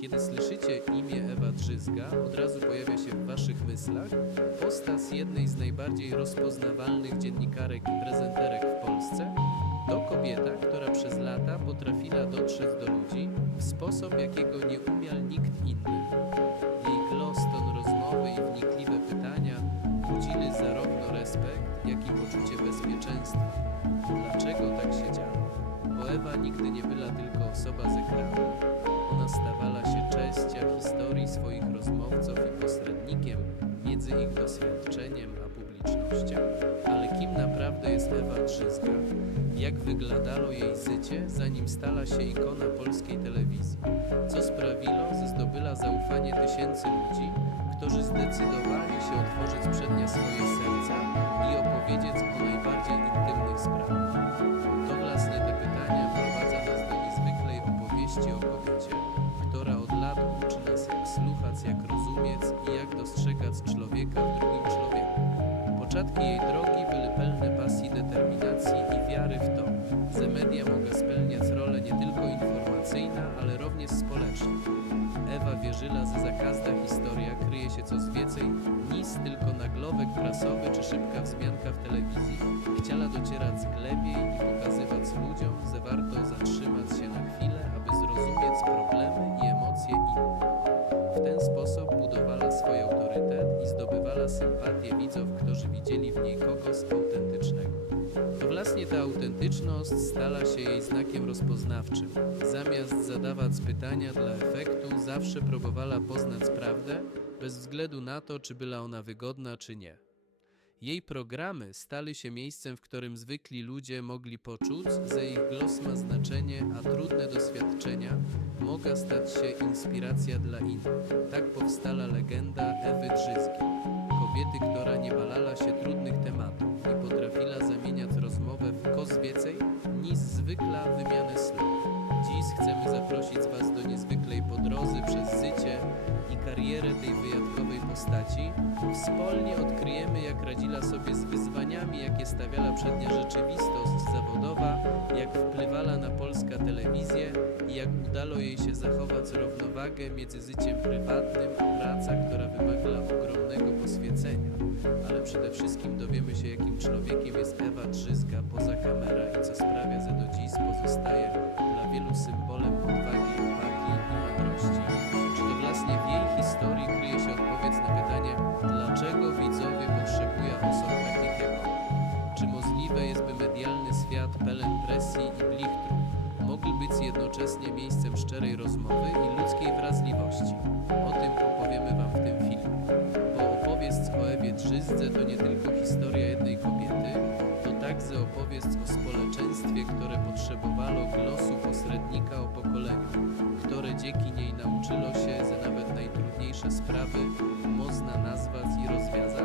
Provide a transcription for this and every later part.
Kiedy słyszycie imię Ewa Drzyzga, od razu pojawia się w waszych myślach posta jednej z najbardziej rozpoznawalnych dziennikarek i prezenterek w Polsce. To kobieta, która przez lata potrafiła dotrzeć do ludzi w sposób, jakiego nie umiał nikt inny. Jej głos, ton rozmowy i wnikliwe pytania budzili zarówno respekt, jak i poczucie bezpieczeństwa. Dlaczego tak się działo? Bo Ewa nigdy nie była tylko osoba z ekranu. Ona stawała się częścią historii swoich rozmówców i posrednikiem między ich doświadczeniem a publicznością. Ale kim naprawdę jest Ewa Drzyzga? Jak wyglądało jej życie, zanim stała się ikona polskiej telewizji? Co sprawiło, że zdobyła zaufanie tysięcy ludzi, którzy zdecydowali się otworzyć przed nią swoje serca i opowiedzieć o najbardziej intymnych sprawach? To właśnie te pytania niezwykłej opowieści o kobiecie, która od lat uczy nas jak słuchać, jak rozumieć i jak dostrzegać człowieka w drugim człowieku. Początki jej drogi były pełne pasji, determinacji i wiary w to, że media mogą spełniać rolę nie tylko informacyjna, ale również społeczna. Ewa wierzyła, że za każda historia kryje się coś więcej niż tylko naglowek prasowy czy szybka wzmianka w telewizji. Chciała docierać głębiej i pokazywać ludziom, że warto zatrzymać się na chwilę, aby zrozumieć problemy i emocje innych. W ten sposób budowała swój autorytet i zdobywała sympatię widzów, którzy widzieli w niej kogoś autentycznego. To właśnie ta autentyczność stała się jej znakiem rozpoznawczym. Zamiast zadawać pytania dla efektu, zawsze próbowała poznać prawdę, bez względu na to, czy była ona wygodna, czy nie. Jej programy stały się miejscem, w którym zwykli ludzie mogli poczuć, że ich głos ma znaczenie, a trudne doświadczenia mogą stać się inspiracja dla innych. Tak powstała legenda Ewy Drzyzgi, kobiety, która nie balała się trudnych tematów i potrafiła zamieniać rozmowę w kos więcej niż zwykła wymianę słów. Dziś chcemy zaprosić Was do niezwykłej podróży przez życie i karierę tej wyjątkowej postaci. Wspólnie odkryjemy, jak radziła sobie z wyzwaniami, jakie stawiała przed nią rzeczywistość zawodowa, jak wpływała na polska telewizję i jak udało jej się zachować równowagę między życiem prywatnym a praca, która wymagała ogromnego poświęcenia. Ale przede wszystkim dowiemy się, jakim człowiekiem jest Ewa Drzyzga poza kamera i co sprawia, że do dziś pozostaje dla wielu symbolem presji i blichtru mógł być jednocześnie miejscem szczerej rozmowy i ludzkiej wrażliwości? O tym opowiemy Wam w tym filmie. Bo opowieść o Ewie Drzyzdze to nie tylko historia jednej kobiety, to także opowieść o społeczeństwie, które potrzebowało głosu posrednika o pokoleniu, które dzięki niej nauczyło się, że nawet najtrudniejsze sprawy można nazwać i rozwiązać,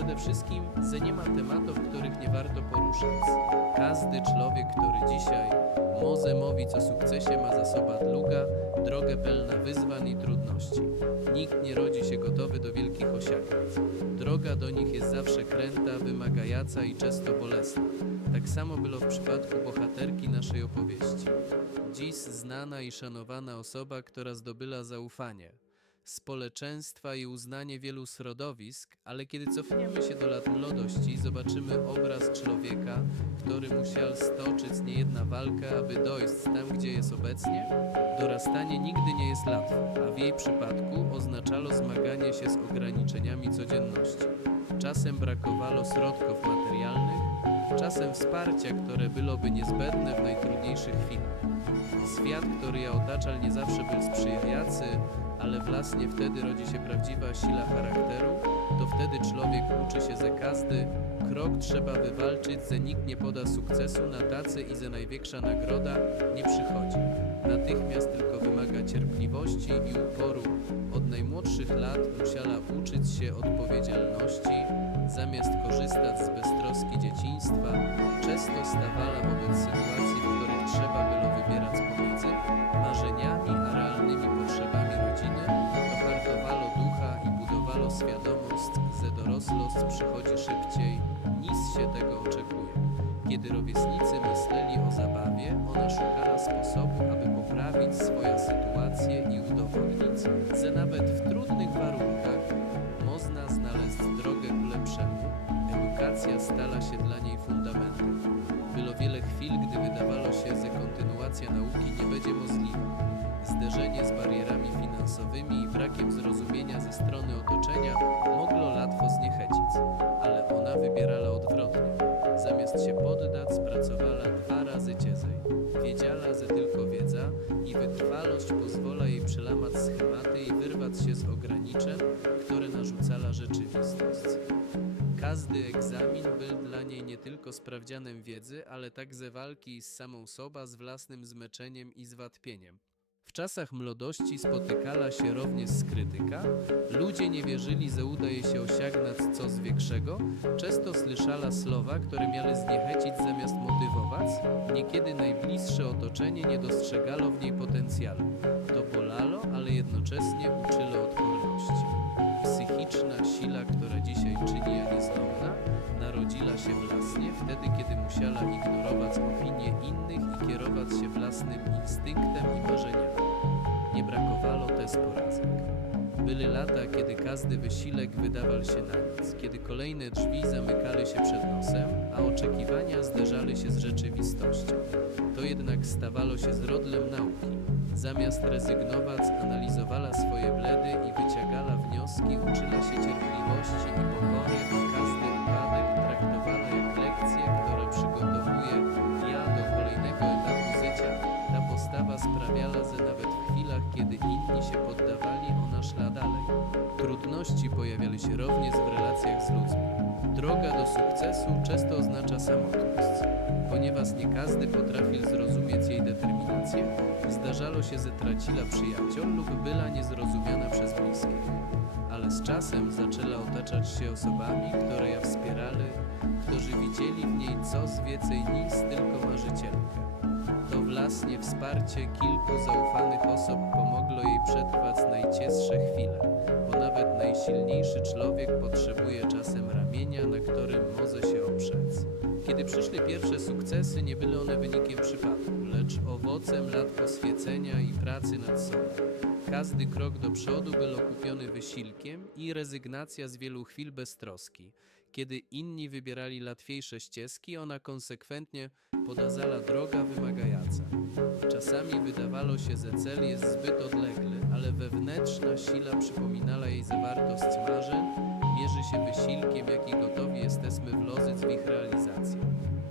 przede wszystkim, że nie ma tematów, których nie warto poruszać. Każdy człowiek, który dzisiaj może mówić o sukcesie, ma za sobą długa, drogę pełna wyzwań i trudności. Nikt nie rodzi się gotowy do wielkich osiągnięć. Droga do nich jest zawsze kręta, wymagająca i często bolesna. Tak samo było w przypadku bohaterki naszej opowieści. Dziś znana i szanowana osoba, która zdobyła zaufanie społeczeństwa i uznanie wielu środowisk, ale kiedy cofniemy się do lat młodości, zobaczymy obraz człowieka, który musiał stoczyć niejedna walka, aby dojść tam, gdzie jest obecnie. Dorastanie nigdy nie jest łatwe, a w jej przypadku oznaczało zmaganie się z ograniczeniami codzienności. Czasem brakowało środków materialnych, czasem wsparcia, które byłoby niezbędne w najtrudniejszych chwilach. Świat, który ja otaczał, nie zawsze był sprzyjający, ale właśnie wtedy rodzi się prawdziwa sila charakteru, to wtedy człowiek uczy się, że każdy krok trzeba wywalczyć, że nikt nie poda sukcesu na tacy i że największa nagroda nie przychodzi. Natychmiast tylko wymaga cierpliwości i uporu. Od najmłodszych lat musiała uczyć się odpowiedzialności, zamiast korzystać z beztroski dzieciństwa, często stawała wobec sytuacji, w których trzeba było wybierać pomiędzy marzeniami świadomość, że dorosłość przychodzi szybciej, niż się tego oczekuje. Kiedy rówieśnicy myśleli o zabawie, ona szukała sposobu, aby poprawić swoją sytuację i udowodnić, że nawet w trudnych warunkach można znaleźć drogę ku lepszemu. Edukacja stala się dla niej fundamentem. Było wiele chwil, gdy wydawało się, że kontynuacja nauki nie będzie możliwa. Zderzenie z barierami finansowymi i brakiem zrozumienia ze strony otoczenia mogło łatwo zniechęcić, ale ona wybierała odwrotnie. Zamiast się poddać, pracowała dwa razy ciężej. Wiedziała, że tylko wiedza i wytrwalość pozwala jej przelamać schematy i wyrwać się z ograniczeń, które narzucała rzeczywistość. Każdy egzamin był dla niej nie tylko sprawdzianem wiedzy, ale także walki z samą sobą, z własnym zmęczeniem i zwątpieniem. W czasach młodości spotykała się również z krytyka. Ludzie nie wierzyli, że uda jej się osiągnąć coś większego. Często słyszała słowa, które miały zniechęcić zamiast motywować. Niekiedy najbliższe otoczenie nie dostrzegało w niej potencjału. To bolało, ale jednocześnie uczyło odporności. Psychiczna sila, która dzisiaj czyni ją niezdomna, narodziła się własnie wtedy, kiedy musiała ignorować opinie innych i kierować się własnym instynktem i marzeniami. Nie brakowało też porażek. Były lata, kiedy każdy wysiłek wydawał się na nic, kiedy kolejne drzwi zamykały się przed nosem, a oczekiwania zderzały się z rzeczywistością. To jednak stawało się zrodlem nauki. Zamiast rezygnować, analizowała swoje bledy i wyciągała wnioski, uczyła się cierpliwości i pokory, każdy upadek traktowała jak lekcję, która przygotowuje ja do kolejnego etapu życia. Ta postawa sprawiała, że nawet w chwilach, kiedy inni się poddawali, ona szła dalej. Trudności pojawiały się również w relacjach z ludźmi. Droga do sukcesu często oznacza samotność. Ponieważ nie każdy potrafił zrozumieć jej się, że traciła przyjaciół lub była niezrozumiana przez bliskich. Ale z czasem zaczęła otaczać się osobami, które ją wspierali, którzy widzieli w niej coś więcej niż tylko marzycielkę. To własnie wsparcie kilku zaufanych osób pomogło jej przetrwać najcięższe chwile, bo nawet najsilniejszy człowiek potrzebuje czasem ramienia, na którym może się oprzeć. Kiedy przyszły pierwsze sukcesy, nie były one wynikiem przypadku, lecz owocem lat poświęcenia i pracy nad sobą. Każdy krok do przodu był okupiony wysiłkiem i rezygnacja z wielu chwil beztroski. Kiedy inni wybierali łatwiejsze ścieżki, ona konsekwentnie podazała droga wymagająca. Czasami wydawało się, że cel jest zbyt odległy, ale wewnętrzna sila przypominała jej zawartość marzeń, mierzy się wysiłkiem, jaki gotowi jesteśmy włożyć w ich realizację.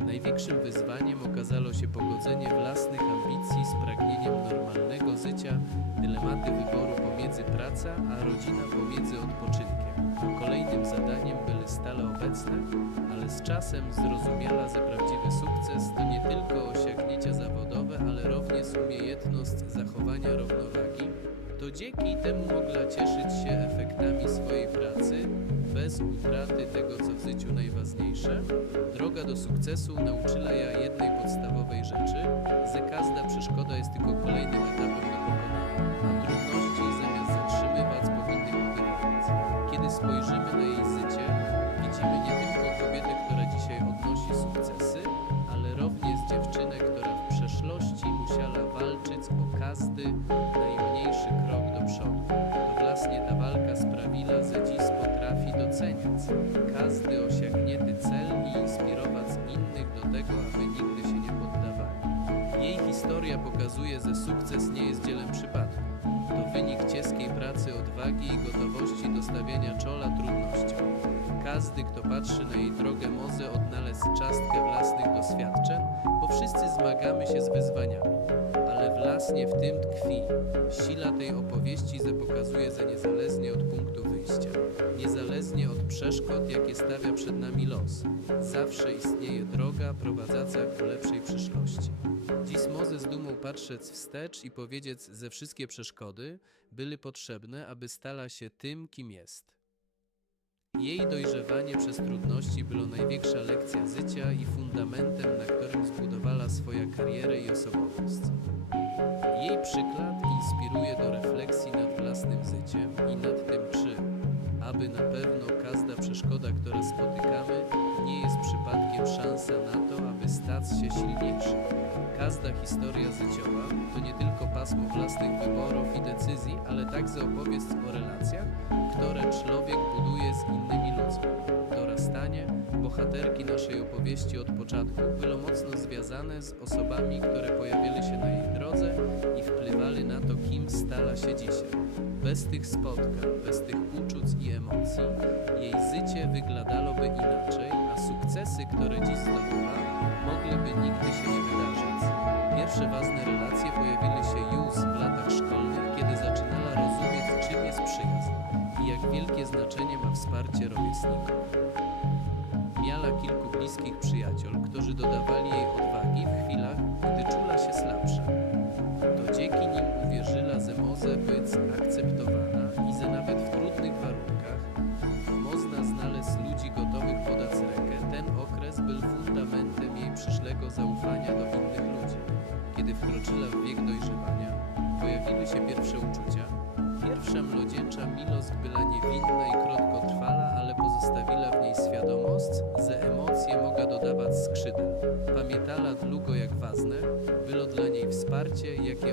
Największym wyzwaniem okazało się pogodzenie własnych ambicji z pragnieniem normalnego życia, dylematy wyboru pomiędzy praca a rodzina pomiędzy odpoczynkiem. Kolejnym zadaniem były stale obecne, ale z czasem zrozumiała, że prawdziwy sukces to nie tylko osiągnięcia zawodowe, ale również umiejętność zachowania równowagi. To dzięki temu mogła cieszyć się efektami swojej pracy bez utraty tego, co w życiu najważniejsze. Droga do sukcesu nauczyła ja jednej podstawowej rzeczy, że każda przeszkoda jest tylko kolejnym etapem do pokonania, a trudności zamiast zatrzymywać powinny motywować. Kiedy spojrzymy na jej życie, widzimy nie tylko kobietę, która dzisiaj odnosi sukcesy, musiała walczyć o każdy najmniejszy krok do przodu. To właśnie ta walka sprawiła, że dziś potrafi doceniać każdy osiągnięty cel i inspirować innych do tego, aby nigdy się nie poddawali. Jej historia pokazuje, że sukces nie jest dziełem przypadku. To wynik ciężkiej pracy, odwagi i gotowości do stawiania czoła trudnościom. Każdy, kto patrzy na jej drogę, może odnaleźć cząstkę własnych doświadczeń, bo wszyscy zmagamy się z wyzwaniami. Ale właśnie w tym tkwi sila tej opowieści, że pokazuje, że niezależnie od punktu wyjścia, niezależnie od przeszkód, jakie stawia przed nami los, zawsze istnieje droga prowadząca ku lepszej przyszłości. Dziś może z dumą patrzeć wstecz i powiedzieć, że wszystkie przeszkody były potrzebne, aby stała się tym, kim jest. Jej dojrzewanie przez trudności było największa lekcja życia i fundamentem, na którym zbudowała swoją karierę i osobowość. Jej przykład inspiruje do refleksji nad własnym życiem i nad tym, czy, aby na pewno każda przeszkoda, którą spotykamy, nie jest przypadkiem szansa na to, aby stać się silniejszym. Każda historia życiowa to nie tylko pasmo własnych wyborów i decyzji, ale także opowiedz o relacjach, które człowiek buduje z innymi ludźmi. Dorastanie, bohaterki naszej opowieści od początku było mocno związane z osobami, które pojawiły się na jej drodze i wpływali na to, kim stała się dzisiaj. Bez tych spotkań, bez tych uczuć i emocji, jej życie wyglądałoby inaczej, a sukcesy, które dziś zdobywa, mogliby nigdy się nie wydarzyć. Pierwsze ważne relacje pojawiły się już w latach szkolnych, kiedy zaczynała rozumieć, czym jest przyjaźń i jak wielkie znaczenie ma wsparcie rówieśników. Miała kilku bliskich przyjaciół, którzy dodawali jej odwagi w chwilach,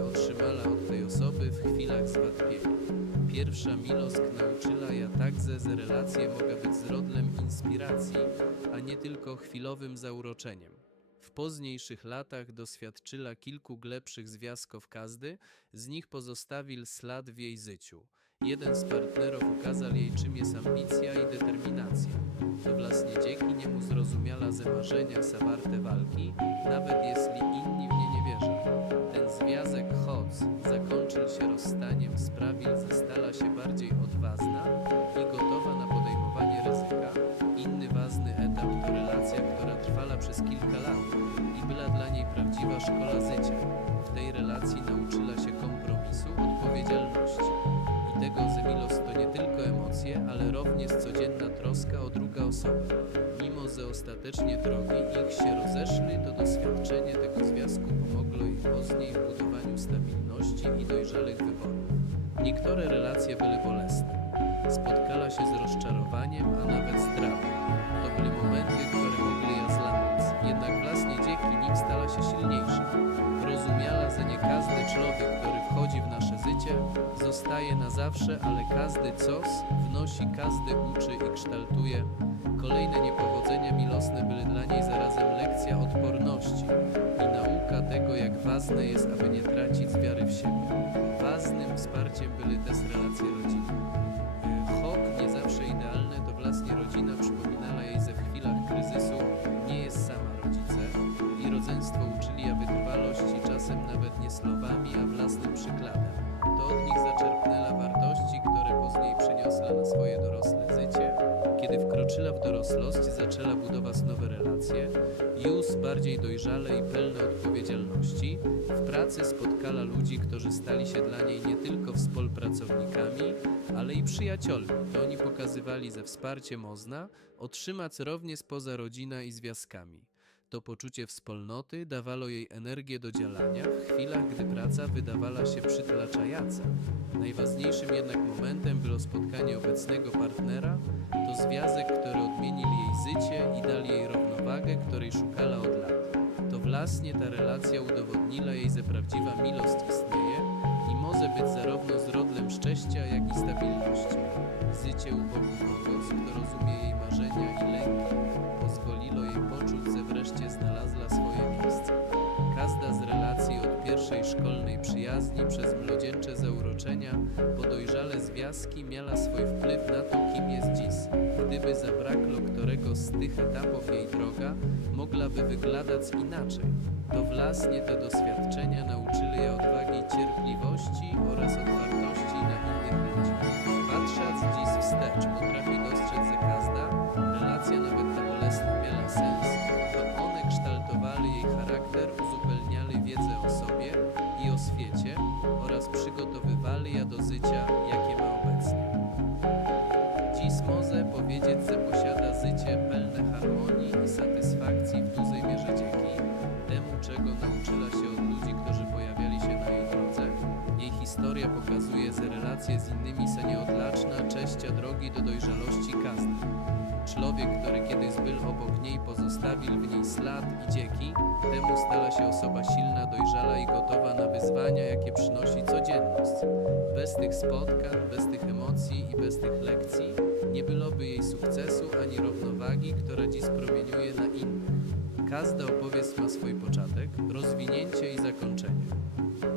otrzymała od tej osoby w chwilach zwątpienia. Pierwsza miłość nauczyła ja także, że relacje mogą być zrodlem inspiracji, a nie tylko chwilowym zauroczeniem. W późniejszych latach doświadczyła kilku głębszych związków każdy, z nich pozostawił ślad w jej życiu. Jeden z partnerów ukazał jej, czym jest ambicja i determinacja. To właśnie dzięki niemu zrozumiała, że marzenia są warte walki, nawet jeśli inni w nie nie wierzą. Ten związek, choć zakończył się rozstaniem, ostatecznie drogi ich się rozeszły, to doświadczenie tego związku pomogło jej później w budowaniu stabilności i dojrzałych wyborów. Niektóre relacje były bolesne. Spotkała się z rozczarowaniem, a nawet stratą. To były momenty, które mogli ją złamać. Jednak właśnie dzięki nim stała się silniejsza. Rozumiała, że nie każdy człowiek, który wchodzi w nasze życie, zostaje na zawsze, ale każdy coś wnosi, każdy uczy i kształtuje. Kolejne niepowodzenia milosne były dla niej zarazem lekcja odporności i nauka tego, jak ważne jest, aby nie tracić wiary w siebie. Ważnym wsparciem były też relacje rodzinne. Hok nie zawsze idealne, to właśnie rodzina przypominała jej, że w chwilach kryzysu nie jest sama rodzice i rodzeństwo uczyli ją wytrwałości, czasem nawet nie słowami, a własnym przykładem. Spotkała ludzi, którzy stali się dla niej nie tylko współpracownikami, ale i przyjaciółmi. To oni pokazywali, że wsparcie można otrzymać również poza rodzina i związkami. To poczucie wspólnoty dawało jej energię do działania w chwilach, gdy praca wydawała się przytlaczająca. Najważniejszym jednak momentem było spotkanie obecnego partnera, to związek, który odmienił jej życie i dał jej równowagę, której szukała od lat. To właśnie ta relacja udowodniła jej, że prawdziwa miłość istnieje i może być zarówno źródłem szczęścia, jak i stabilności. Życie u boku kogoś, kto rozumie jej marzenia i lęki, pozwoliło jej poczuć, że wreszcie znalazła pierwszej szkolnej przyjaźni przez młodzieńcze zauroczenia po dojrzale związki miała swój wpływ na to, kim jest dziś. Gdyby zabrakło którego z tych etapów jej droga, mogłaby wyglądać inaczej. To właśnie te doświadczenia nauczyły ją odwagi, cierpliwości oraz otwartości na innych ludzi. Patrząc dziś wstecz, potrafię dostrzec, że każda relacja, nawet ta bolesna, miała sens. To one kształtowały jej charakter, harmonii i satysfakcji w dużej mierze dzięki temu, czego nauczyła się od ludzi, którzy pojawiali się na jej drodze. Jej historia pokazuje, że relacje z innymi są nieodlaczna cześcia drogi do dojrzałości każdy. Człowiek, który kiedyś był obok niej, pozostawił w niej ślad i dzięki temu stała się osoba silna, dojrzała i gotowa na wyzwania, jakie przynosi codzienność. Bez tych spotkań, bez tych emocji i bez tych lekcji nie byłoby jej sukcesu ani równowagi, która dziś promieniuje na innych. Każda opowieść ma swój początek, rozwinięcie i zakończenie.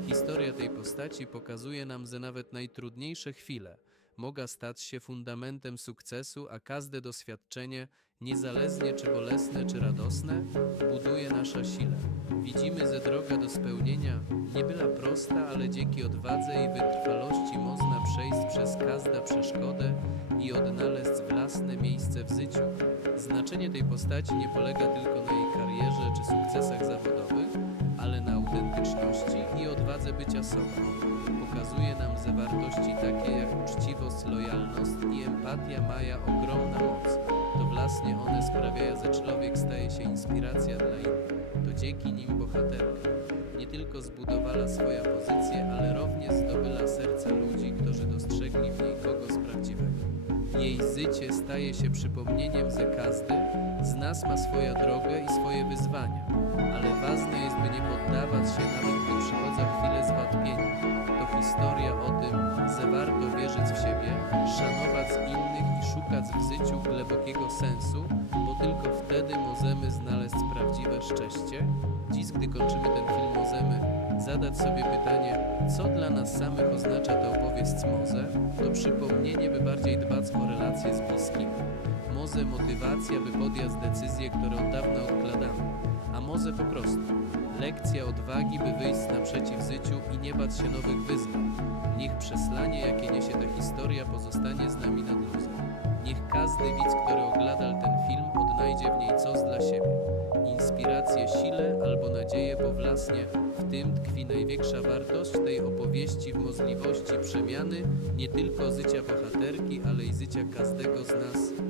Historia tej postaci pokazuje nam, że nawet najtrudniejsze chwile mogą stać się fundamentem sukcesu, a każde doświadczenie, niezależnie czy bolesne, czy radosne, buduje nasza sile. Widzimy, że droga do spełnienia nie była prosta, ale dzięki odwadze i wytrwałości można przejść przez każdą przeszkodę i odnaleźć własne miejsce w życiu. Znaczenie tej postaci nie polega tylko na jej karierze czy sukcesach zawodowych, ale na autentyczności i odwadze bycia sobą. Pokazuje nam, że wartości takie jak uczciwość, lojalność i empatia mają ogromną moc. To właśnie one sprawiają, że człowiek staje się inspiracją dla innych. To dzięki nim bohaterka nie tylko zbudowała swoją pozycję, ale również zdobyła serca ludzi, którzy dostrzegli w niej kogoś prawdziwego. Jej życie staje się przypomnieniem, że każdy z nas ma swoją drogę i swoje wyzwania, ale ważne jest, by nie poddawać się nawet gdy przychodzą chwile zwątpienia. To historia o tym, że warto wierzyć w siebie, szanować innych i szukać w życiu głębokiego sensu, bo tylko wtedy możemy znaleźć prawdziwe szczęście. Dziś, gdy kończymy ten film, możemy zadać sobie pytanie, co dla nas samych oznacza ta opowieść Moze, to przypomnienie, by bardziej dbać o relacje z bliskimi. Moze motywacja, by podjąć decyzje, które od dawna odkładamy. A może po prostu lekcja odwagi, by wyjść naprzeciw życiu i nie bać się nowych wyzwań. Niech przesłanie, jakie niesie ta historia, pozostanie z nami na drodze. Niech każdy widz, który oglądał ten film, odnajdzie w niej coś dla siebie. Inspirację, sile albo nadzieję, bo właśnie w tym tkwi największa wartość tej opowieści w możliwości przemiany nie tylko życia bohaterki, ale i życia każdego z nas